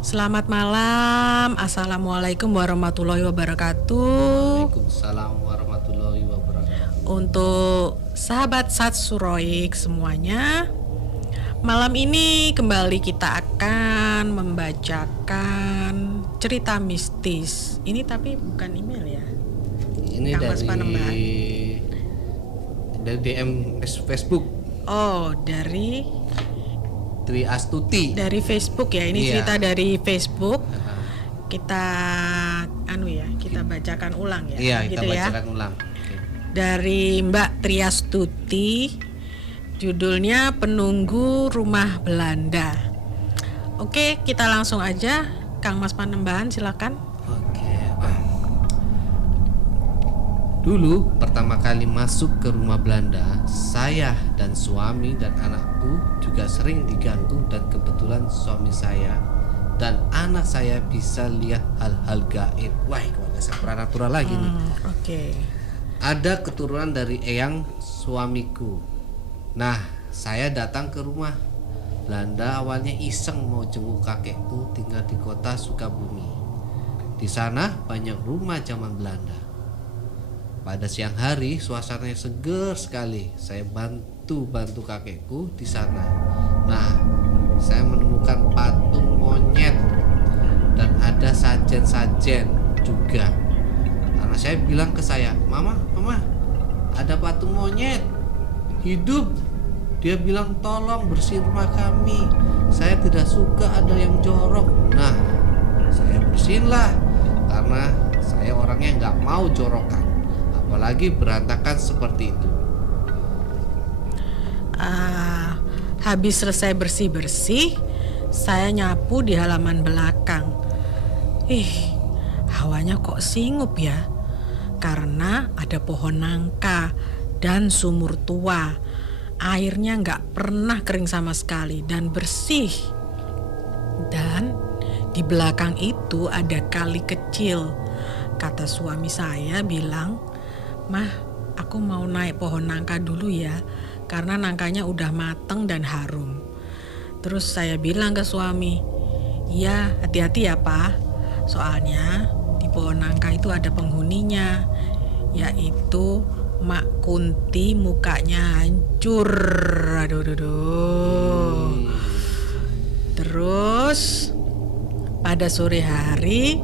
Selamat malam, Assalamualaikum warahmatullahi wabarakatuh. Waalaikumsalam warahmatullahi wabarakatuh. Untuk sahabat Satsuroik semuanya, malam ini kembali kita akan membacakan cerita mistis. Ini tapi bukan email ya. Ini Kang Mas Panembahan. dari DM Facebook. Oh, dari Tri Astuti. Dari Facebook ya. Ini Iya. cerita dari Facebook. Kita kita bacakan ulang ya. Iya, gitu kita ya. bacakan ulang. Oke. Dari Mbak Triastuti, judulnya Penunggu Rumah Belanda. Oke, kita langsung aja. Kang Mas Panembahan silakan. Oke. Dulu pertama kali masuk ke rumah Belanda, saya dan suami dan anakku juga sering diganggu, dan kebetulan suami saya dan anak saya bisa lihat hal-hal gaib. Wah, keluarga saya supranatural lagi nih. Oke. Ada keturunan dari eyang suamiku. Nah, saya datang ke rumah Belanda awalnya iseng mau jenguk kakekku tinggal di kota Sukabumi. Di sana banyak rumah zaman Belanda. Pada siang hari suasananya seger sekali. Saya bantu kakekku di sana. Nah, saya menemukan patung monyet dan ada sajen-sajen juga. Karena saya bilang ke saya, Mama, ada patung monyet hidup. Dia bilang tolong bersihin rumah kami. Saya tidak suka ada yang jorok. Nah, saya bersihinlah karena saya orangnya nggak mau jorokan, apalagi berantakan seperti itu. Habis selesai bersih-bersih, saya nyapu di halaman belakang. Hawanya kok singup ya? Karena ada pohon nangka dan sumur tua. Airnya nggak pernah kering sama sekali dan bersih. Dan di belakang itu ada kali kecil. Kata suami saya bilang, Mah, aku mau naik pohon nangka dulu ya, karena nangkanya udah mateng dan harum. Terus saya bilang ke suami, iya hati-hati ya Pak, soalnya di pohon nangka itu ada penghuninya, yaitu Mak Kunti, mukanya hancur. Aduh. Terus pada sore hari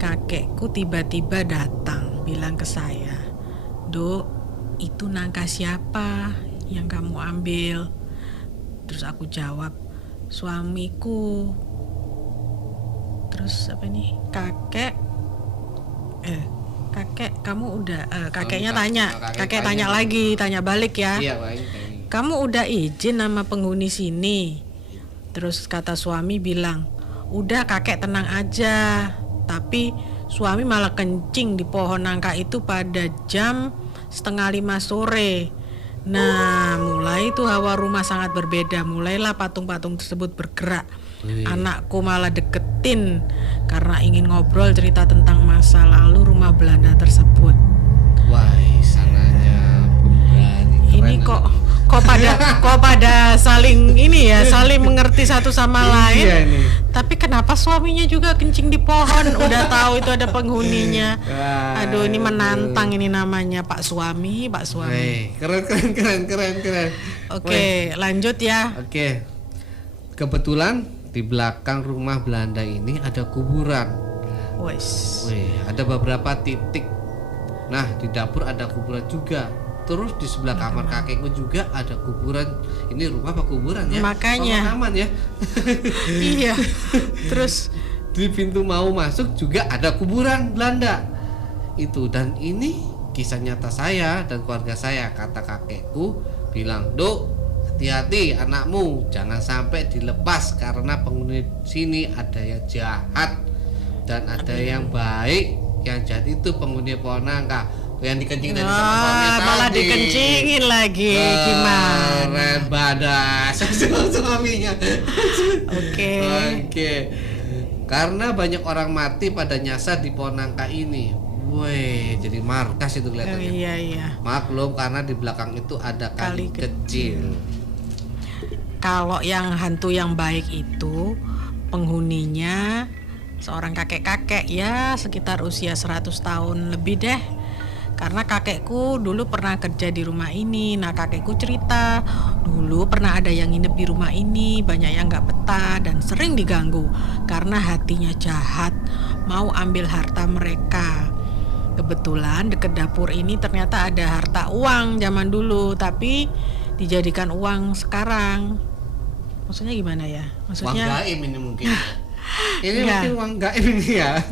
kakekku tiba-tiba datang bilang ke saya, Dok, itu nangka siapa yang kamu ambil? Terus aku jawab, suamiku. Terus apa nih? Kakek kamu udah kakeknya tanya, kakek tanya lagi, tanya balik ya. Iya, baik. Kamu udah izin sama penghuni sini? Terus kata suami bilang, udah kakek tenang aja. Tapi suami malah kencing di pohon nangka itu pada jam 4:30 sore. Nah, mulai itu hawa rumah sangat berbeda. Mulailah patung-patung tersebut bergerak. Anakku malah deketin karena ingin ngobrol cerita tentang masa lalu rumah Belanda tersebut. Wah, sananya pemberani. Ini kok pada saling ini ya, saling mengerti satu sama lain. Iya nih. Tapi kenapa suaminya juga kencing di pohon? Udah tahu itu ada penghuninya. Aduh, ini menantang ini namanya Pak Suami. Keren. Oke, lanjut ya. Oke. Kebetulan di belakang rumah Belanda ini ada kuburan. Ada beberapa titik. Nah, di dapur ada kuburan juga. Terus di sebelah kamar kakekku juga ada kuburan. Ini rumah apa kuburan ya? Makanya. Pemakaman ya. Iya. Terus di pintu mau masuk juga ada kuburan Belanda. Itu, dan ini kisah nyata saya dan keluarga saya. Kata kakekku bilang, Dok, hati-hati anakmu, jangan sampai dilepas karena penghuni sini ada yang jahat dan ada yang baik. Yang jahat itu penghuni pohon nangka yang dikencing dari sama suami malah tadi. dikencingin lagi. Gimana? Keren badas suaminya. Oke. Karena banyak orang mati pada nyasar di pohon nangka ini. Wih, jadi markas itu Oh, kelihatannya. iya. Maklum karena di belakang itu ada kali Kali kecil. Kalau yang hantu yang baik itu penghuninya seorang kakek-kakek ya sekitar usia 100 tahun lebih deh. Karena kakekku dulu pernah kerja di rumah ini. Nah kakekku cerita dulu pernah ada yang nginep di rumah ini, banyak yang gak betah dan sering diganggu karena hatinya jahat, mau ambil harta mereka. Kebetulan deket dapur ini ternyata ada harta uang zaman dulu, tapi dijadikan uang sekarang. Maksudnya gimana ya? Uang Maksudnya gaib ini mungkin. Ini Enggak. mungkin uang gaib ini ya.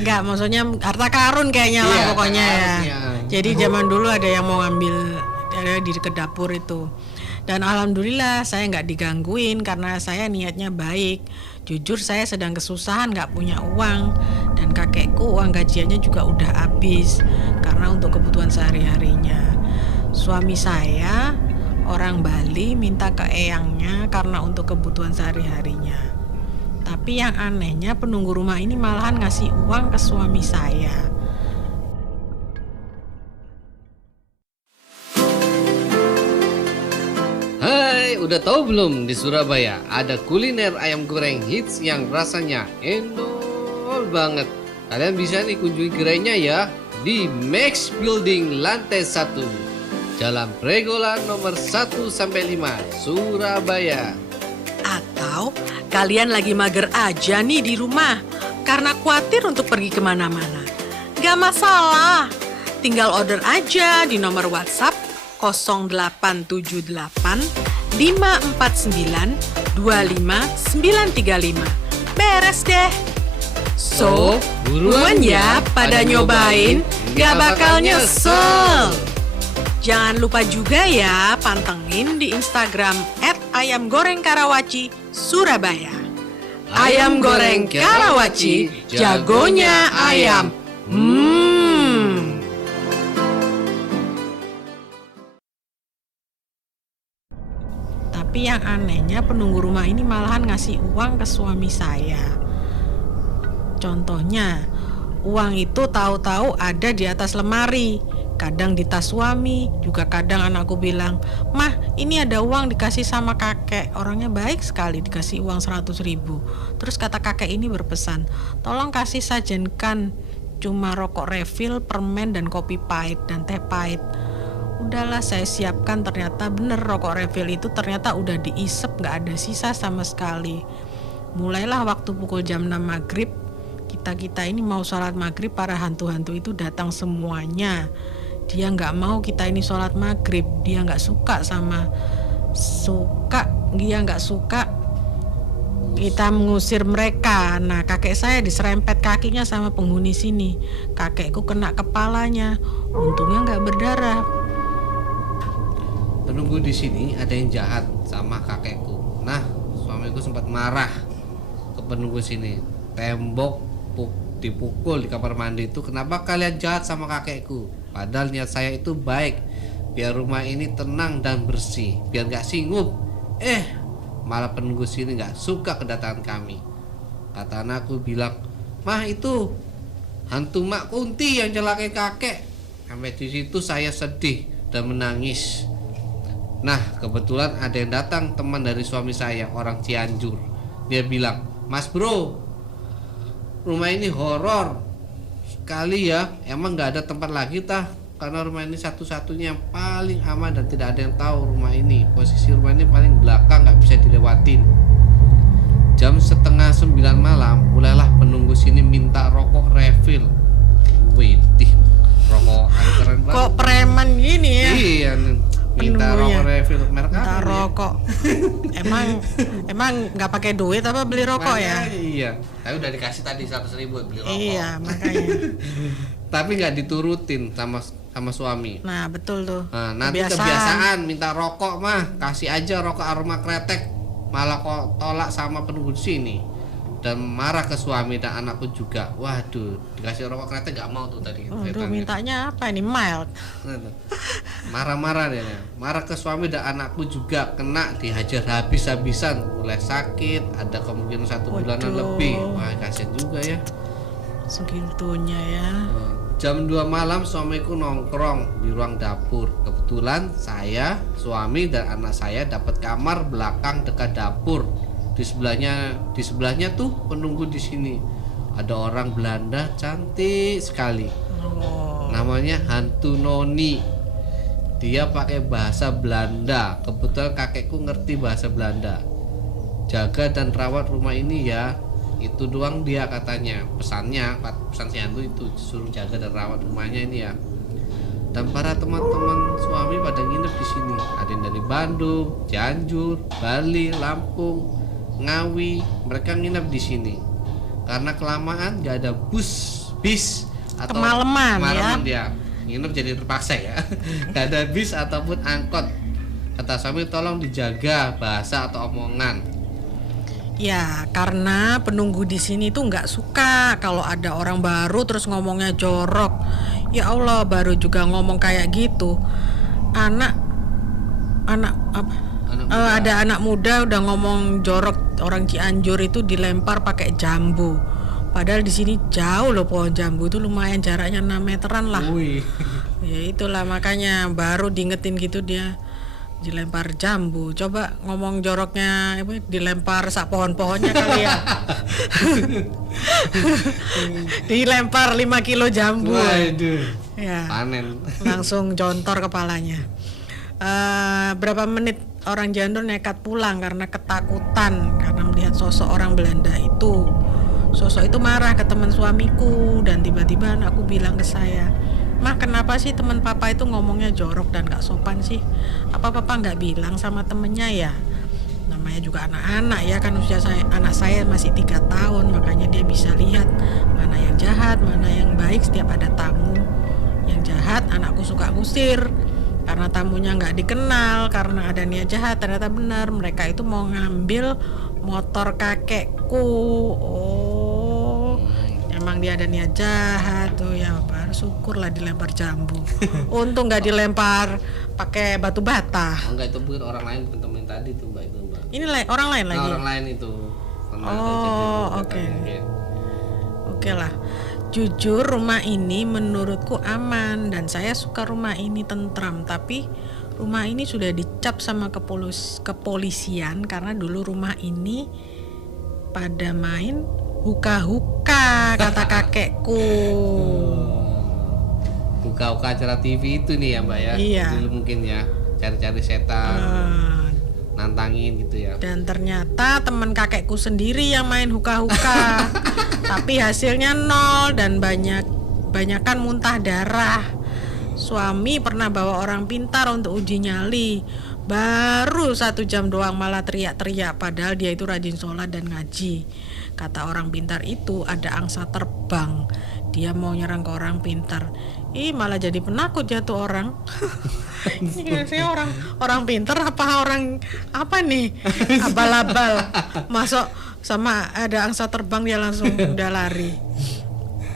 enggak, maksudnya harta karun kayaknya lah Iya, pokoknya harta ya. karun, iya. Jadi zaman dulu ada yang mau ngambil ada di dekat dapur itu. Dan alhamdulillah saya nggak digangguin karena saya niatnya baik. Jujur saya sedang kesusahan, nggak punya uang, dan kakekku uang gajiannya juga udah habis karena untuk kebutuhan sehari-harinya. Suami saya orang Bali minta ke eyangnya karena untuk kebutuhan sehari-harinya. Tapi yang anehnya penunggu rumah ini malahan ngasih uang ke suami saya. Hai, udah tahu belum di Surabaya ada kuliner ayam goreng hits yang rasanya endol banget. Kalian bisa nih kunjungi gerainya ya di Max Building lantai 1, Jalan Pregolan nomor 1 sampai 5, Surabaya. Atau kalian lagi mager aja nih di rumah karena khawatir untuk pergi kemana-mana. Gak masalah, tinggal order aja di nomor WhatsApp 0878 549 25935. Beres deh. So, buruan ya pada nyobain, gak bakal nyesel. Jangan lupa juga ya pantengin di Instagram @ayamgorengkarawaci Surabaya. Ayam goreng Karawaci, jagonya ayam. Tapi yang anehnya penunggu rumah ini malahan ngasih uang ke suami saya. Contohnya, uang itu tahu-tahu ada di atas lemari, kadang di tas suami, juga kadang anakku bilang, "Mah, ini ada uang dikasih sama kakek, orangnya baik sekali, dikasih uang 100.000. Terus kata kakek ini berpesan, "Tolong kasih sajenkan cuma rokok refill, permen dan kopi pahit dan teh pahit." Udahlah saya siapkan, ternyata bener rokok refill itu ternyata udah diisep, gak ada sisa sama sekali. Mulailah waktu pukul jam 6 maghrib, kita ini mau sholat maghrib, para hantu-hantu itu datang semuanya. Dia gak mau kita ini sholat maghrib, dia gak suka kita mengusir mereka. Nah kakek saya diserempet kakinya sama penghuni sini, kakekku kena kepalanya, untungnya gak berdarah. Penunggu di sini ada yang jahat sama kakekku. Nah, suamiku sempat marah ke penunggu sini. Tembok dipukul di kamar mandi itu, kenapa kalian jahat sama kakekku? Padahal niat saya itu baik, biar rumah ini tenang dan bersih, biar gak singup. Malah penunggu sini gak suka kedatangan kami. Kata anakku bilang, "Mah, itu hantu Mak Kunti yang celakain kakek." Sampai di situ saya sedih dan menangis. Nah, kebetulan ada yang datang, teman dari suami saya, orang Cianjur. Dia bilang, "Mas bro, rumah ini horor sekali ya. Emang gak ada tempat lagi tah? Karena rumah ini satu-satunya yang paling aman dan tidak ada yang tahu rumah ini. Posisi rumah ini paling belakang, gak bisa dilewatin." Jam 8:30 malam, mulailah penunggu sini minta rokok refill. Widih, rokok keren banget. Kok preman gini ya? Iya, minta Penunggunya. rokok refill merek Minta apa nih? rokok. emang nggak pakai duit apa beli rokok ya? Makanya iya. Tapi udah dikasih tadi 100.000 buat beli rokok. Iya makanya. Tapi nggak diturutin sama suami. Nah betul tuh. Nah, nanti kebiasaan minta rokok mah kasih aja rokok aroma kretek, malah kok tolak sama penunggu sini dan marah ke suami dan anakku juga. Waduh, dikasih rokok kretek nggak mau tuh tadi. Aduh setannya. mintanya apa ini, mild? Marah-marah dia, marah ke suami dan anakku juga, kena dihajar habis-habisan, mulai sakit, ada kemungkinan 1 bulanan Waduh. lebih. Wah kasihan juga ya. Segitunya ya. Jam 2 malam suamiku nongkrong di ruang dapur. Kebetulan saya, suami dan anak saya dapat kamar belakang dekat dapur. Di sebelahnya tuh penunggu di sini. Ada orang Belanda cantik sekali. Namanya hantu Noni. Dia pakai bahasa Belanda. Kebetulan kakekku ngerti bahasa Belanda. Jaga dan rawat rumah ini ya. Itu doang dia katanya. Pesan si hantu itu suruh jaga dan rawat rumahnya ini ya. Dan para teman-teman suami pada nginep di sini. Ada yang dari Bandung, Cianjur, Bali, Lampung, Ngawi. Mereka nginep di sini. Karena kelamaan gak ada bis atau Kemalaman dia. Nginep jadi terpaksa ya. Gak ada bis ataupun angkot. Kata suami tolong dijaga bahasa atau omongan. Ya, karena penunggu di sini tuh nggak suka kalau ada orang baru terus ngomongnya jorok. Ya Allah, baru juga ngomong kayak gitu. Anak apa? Ada anak muda udah ngomong jorok, orang Cianjur itu dilempar pakai jambu. Padahal di sini jauh loh pohon jambu itu, lumayan jaraknya 6 meteran lah. Ya itulah makanya baru diingetin gitu dia. Dilempar jambu. Coba ngomong joroknya dilempar sak pohon-pohonnya kali ya. Dilempar 5 kilo jambu. Waduh. Ya. Panen. Langsung jontor kepalanya. Berapa menit orang Cianjur nekat pulang karena ketakutan karena melihat sosok orang Belanda itu. Sosok itu marah ke teman suamiku dan tiba-tiba anakku bilang ke saya, "Mah, kenapa sih teman papa itu ngomongnya jorok dan gak sopan sih? Apa papa gak bilang sama temennya ya?" Namanya juga anak-anak ya kan, usia anak saya masih 3 tahun, makanya dia bisa lihat mana yang jahat, mana yang baik. Setiap ada tamu yang jahat, anakku suka ngusir karena tamunya gak dikenal, karena ada niat jahat. Ternyata benar, mereka itu mau ngambil motor kakekku. Emang dia ada niat jahat tuh ya, syukurlah dilempar jambu. Untung nggak dilempar pakai batu bata. Oh enggak, itu bukan orang lain, bukan temen tadi tuh mbak itu mbak. Ini orang lain lagi. Orang lain itu. Oke. Oke lah. Jujur rumah ini menurutku aman dan saya suka rumah ini tentram. Tapi rumah ini sudah dicap sama kepolisian karena dulu rumah ini pada main huka-huka kata kakekku. Huka-huka acara TV itu nih ya mbak ya. Iya. Dulu mungkin ya cari-cari setan, nantangin gitu ya. Dan ternyata teman kakekku sendiri yang main huka-huka. Tapi hasilnya 0 dan banyakan muntah darah. Suami pernah bawa orang pintar untuk uji nyali. Baru 1 jam doang malah teriak-teriak, padahal dia itu rajin sholat dan ngaji. Kata orang pintar itu ada angsa terbang. Dia mau nyerang ke orang pintar. Malah jadi penakut jatuh orang. Ini saya orang pintar apa orang apa nih? Abal-abal. Masuk sama ada angsa terbang dia langsung udah lari.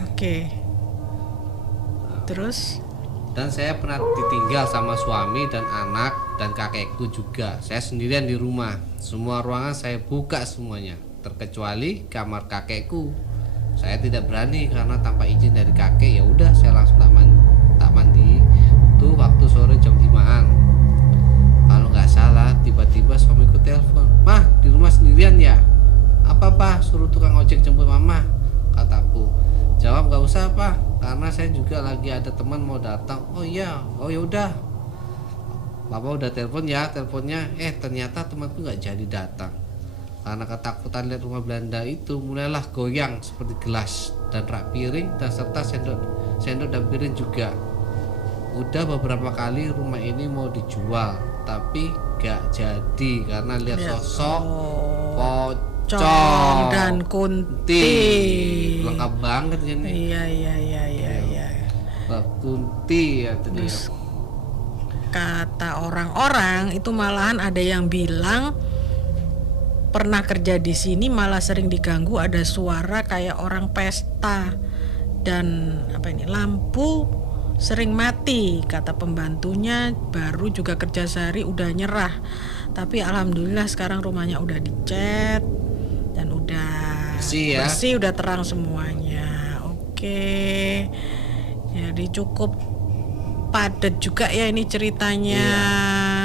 Oke. Terus? Dan saya pernah ditinggal sama suami dan anak dan kakekku juga. Saya sendirian di rumah. Semua ruangan saya buka semuanya, terkecuali kamar kakekku. Saya tidak berani karena tanpa izin dari kakek. Ya udah, saya langsung tak mandi. Itu waktu sore jam 5-an. Kalau nggak salah, tiba-tiba suamiku telepon, "Mah, di rumah sendirian ya?" "Apa suruh tukang ojek jemput mama," kataku. Jawab, "Nggak usah pak, karena saya juga lagi ada teman mau datang." "Oh iya, oh ya udah." Papa udah telepon ya, teleponnya. Ternyata temanku nggak jadi datang. Karena ketakutan lihat rumah Belanda itu, mulailah goyang seperti gelas dan rak piring dan serta sendok dan piring juga. Udah beberapa kali rumah ini mau dijual, tapi gak jadi karena lihat sosok pocong dan kunti. Lengkap banget ini. Iya. Kunti ya tadi. Kata orang-orang itu malahan ada yang bilang pernah kerja di sini malah sering diganggu ada suara kayak orang pesta dan lampu sering mati. Kata pembantunya baru juga kerja sehari udah nyerah. Tapi alhamdulillah sekarang rumahnya udah dicat dan udah bersih, udah terang semuanya. Oke. Jadi cukup padat juga ya ini ceritanya.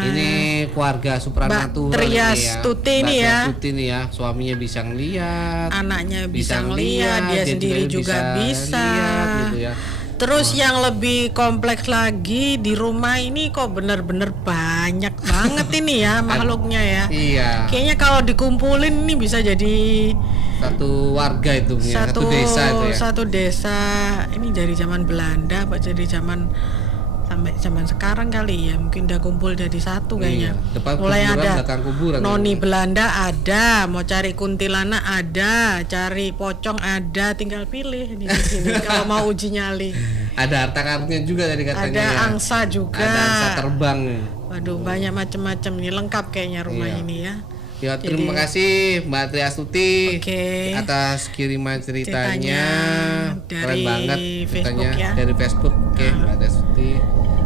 Ini keluarga supranatural Mbak Triastuti ini ya. Mbak Triastuti ini ya, suaminya bisa ngeliat, Anaknya bisa ngeliat, dia sendiri juga bisa. lihat, gitu ya. Terus yang lebih kompleks lagi di rumah ini kok bener-bener banyak banget ini ya makhluknya ya. Iya. Kayaknya kalau dikumpulin ini bisa jadi Satu warga itu ya, satu desa itu ya. Satu desa. Ini dari zaman Belanda apa jadi zaman sampai zaman sekarang kali ya, mungkin udah kumpul jadi satu kayaknya. Iya. Depan Mulai kuburan, ada belakang kuburan. noni Belanda ada, mau cari kuntilanak ada, cari pocong ada, tinggal pilih di sini kalau mau uji nyali. Ada harta karunnya juga tadi katanya. Ada ya. angsa juga. Ada angsa terbang. Waduh, banyak macam-macam nih, lengkap kayaknya rumah Iya. ini ya. Ya, terima kasih Mbak Triastuti Oke. atas kiriman ceritanya. Keren dari banget Facebook ceritanya ya. dari Facebook. Oke, Mbak Triastuti.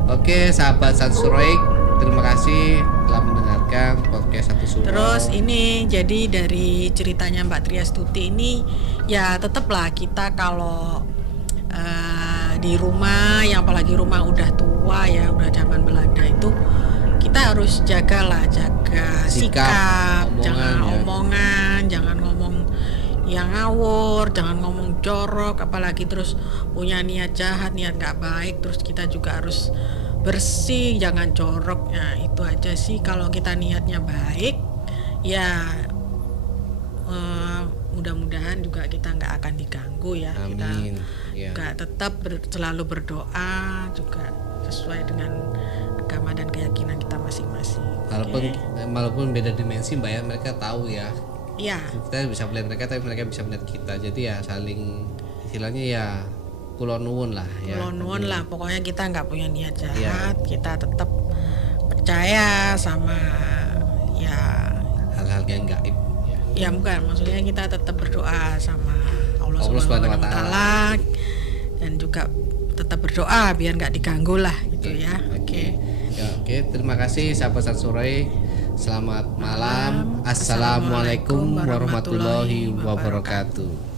Oke, sahabat Sansuroik, terima kasih telah mendengarkan podcast Satu Suro. Terus ini jadi dari ceritanya Mbak Triastuti ini ya tetaplah kita kalau di rumah, yang apalagi rumah udah tua ya, udah zaman Belanda itu kita harus jaga sikap, jangan ya. omongan, jangan ngomong yang ngawur, jangan ngomong jorok, apalagi terus punya niat jahat, niat nggak baik, terus kita juga harus bersih, jangan jorok. Nah itu aja sih, kalau kita niatnya baik ya mudah-mudahan juga kita nggak akan diganggu ya. Amin. Kita Ya. juga tetap selalu berdoa juga sesuai dengan agama dan keyakinan kita masing-masing. Walaupun beda dimensi Mbak ya, mereka tahu ya. Iya. Kita bisa melihat mereka tapi mereka bisa melihat kita. Jadi ya saling istilahnya ya kulon nuwun lah ya. Kulon nuwun lah, pokoknya kita nggak punya niat jahat, Iya. kita tetap percaya sama ya Hal-hal yang gaib. ya bukan, maksudnya kita tetap berdoa sama Allah Subhanahu wa Subhanahu wa Ta'ala dan juga tetap berdoa biar nggak diganggu lah gitu ya. Oke. Ya, oke, terima kasih sahabat Sansuroik. Selamat malam. Assalamualaikum warahmatullahi wabarakatuh.